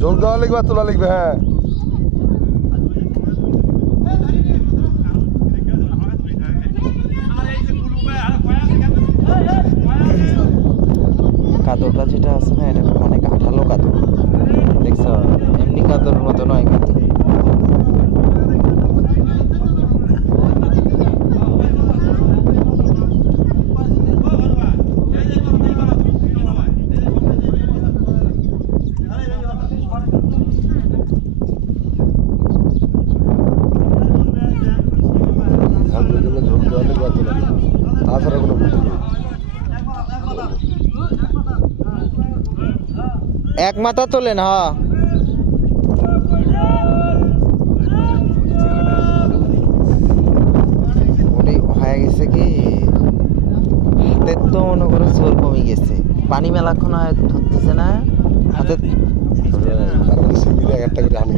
যোগ দেওয়া লিখবে আর তোলা লিখবে। হ্যাঁ কাদরটা যেটা আছে না, এটা অনেক আঠালো কাদর, দেখছো? এমনি কাদর মতো নয় কিন্তু। যোগ দেওয়া লিখবে আর তোলা লিখবে, তাছাড়া কোনো বুদ্ধি নেই। এক মাথা তোলেন। হ্যাঁ ওটাই হয়ে গেছে কি, হাতের তো মনে করো জোর কমে গেছে, পানি মেলাক্ষণ হয় ধরতেছে না হাতে। তার মধ্যে সিঙ্গিলে একটা করে হানি